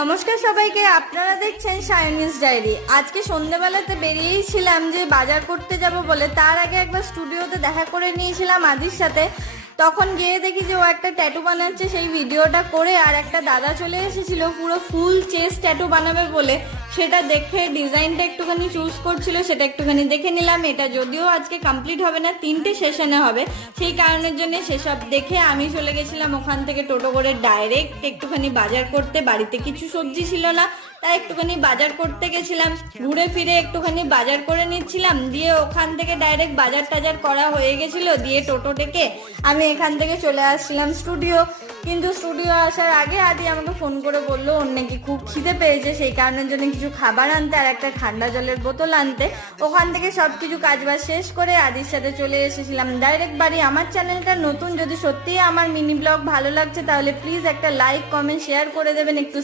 নমস্কার সবাইকে, আপনারা দেখছেন সায়নিস ডায়েরি। আজকে সন্ধ্যেবেলাতে বেরিয়েছিলাম যে বাজার করতে যাব বলে, তার আগে একবার স্টুডিওতে দেখা করে নিয়েছিলাম আদির সাথে। তখন গিয়ে দেখি যে ও একটা ট্যাটু বানাচ্ছে, সেই ভিডিওটা করে আর একটা দাদা চলে এসেছিল পুরো ফুল চেস্ট ট্যাটু বানাবে বলে। সেটা দেখে ডিজাইনটা একটুখানি চুজ করছিল, সেটা একটুখানি দেখে নিলাম। এটা যদিও আজকে কমপ্লিট হবে না, 3টে সেশনে হবে, সেই কারণের জন্য সেসব দেখে আমি চলে গেছিলাম ওখান থেকে টোটো করে ডাইরেক্ট একটুখানি বাজার করতে। বাড়িতে কিছু সবজি ছিল না, তাই একটুখানি বাজার করতে গেছিলাম। ঘুরে ফিরে একটুখানি বাজার করে নিচ্ছিলাম, দিয়ে ওখান থেকে ডাইরেক্ট বাজার টাজার করা হয়ে গেছিল, দিয়ে টোটো ডেকে আমি এখান থেকে চলে আসছিলাম স্টুডিও। কিন্তু স্টুডিও আসার আগে আদি আমাকে ফোন করে বললো ওর নাকি খুব খিদে পেয়েছে, সেই কারণের জন্য কিছু খাবার আনতে আর একটা ঠান্ডা জলের বোতল আনতে। ওখান থেকে সব কিছু কাজবাজ শেষ করে আদির সাথে চলে এসেছিলাম ডাইরেক্ট বাড়ি। আমার চ্যানেলটা নতুন, যদি সত্যিই আমার মিনি ব্লগ ভালো লাগছে তাহলে প্লিজ একটা লাইক, কমেন্ট, শেয়ার করে দেবেন। একটু